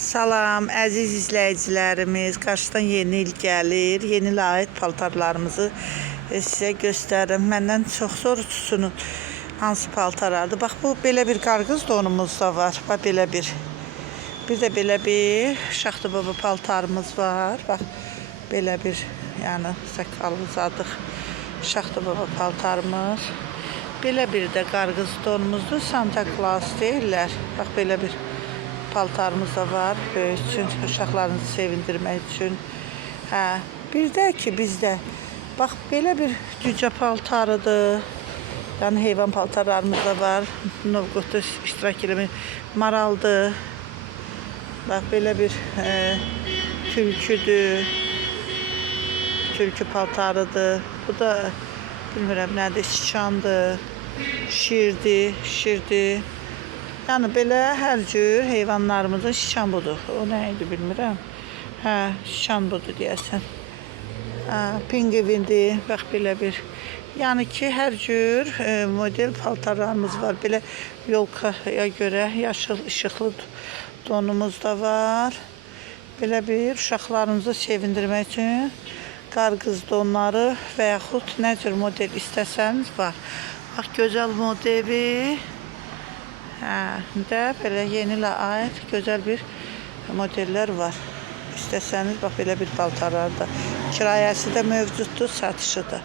Salam əziz izləyicilərimiz. Qarşıdan yeni il gəlir. Yeni ilə aid paltarlarımızı sizə göstərim. Məndən çox soruşursunuz hansı paltarlardır. Bax bu belə bir qarğız donumuz da var. Bax belə bir. Bir də belə bir Şaxta Baba paltarımız var. Bax belə bir, yəni saqqalı uzadıq. Şaxta Baba paltarımız. Belə bir də qarğız donumuzdur. Santa Claus deyirlər. Bax belə bir paltarımız da var, böyük üçün, uşaqlarınızı sevindirmək üçün. Bir də ki, bizdə bax belə bir cücə paltarıdır. Yəni heyvan paltarlarımız da var. Novqotda iştirak eləmək maraldır. Bax belə bir tülküdür. Tülkü paltarıdır. Bu da bilmirəm nədir, şiçandır, şirdir. Yəni belə hər cür heyvanlarımızın şiçan budur. O nə idi bilmirəm. Şiçan budur deyəsən. Pinqvindir. Bax belə bir. Yəni ki, hər cür model paltarlarımız var. Belə yolkaya görə yaşıl işıqlı donumuz da var. Belə bir uşaqlarınızı sevindirmək üçün qarğız donları və yaxud nə cür model istəsəniz var. Bax gözəl modeli. Də belə yeni ilə aid gözəl bir modellər var. İstəsəniz bax belə bir paltarlarda. Kirayəsi də mövcuddur, satışı da.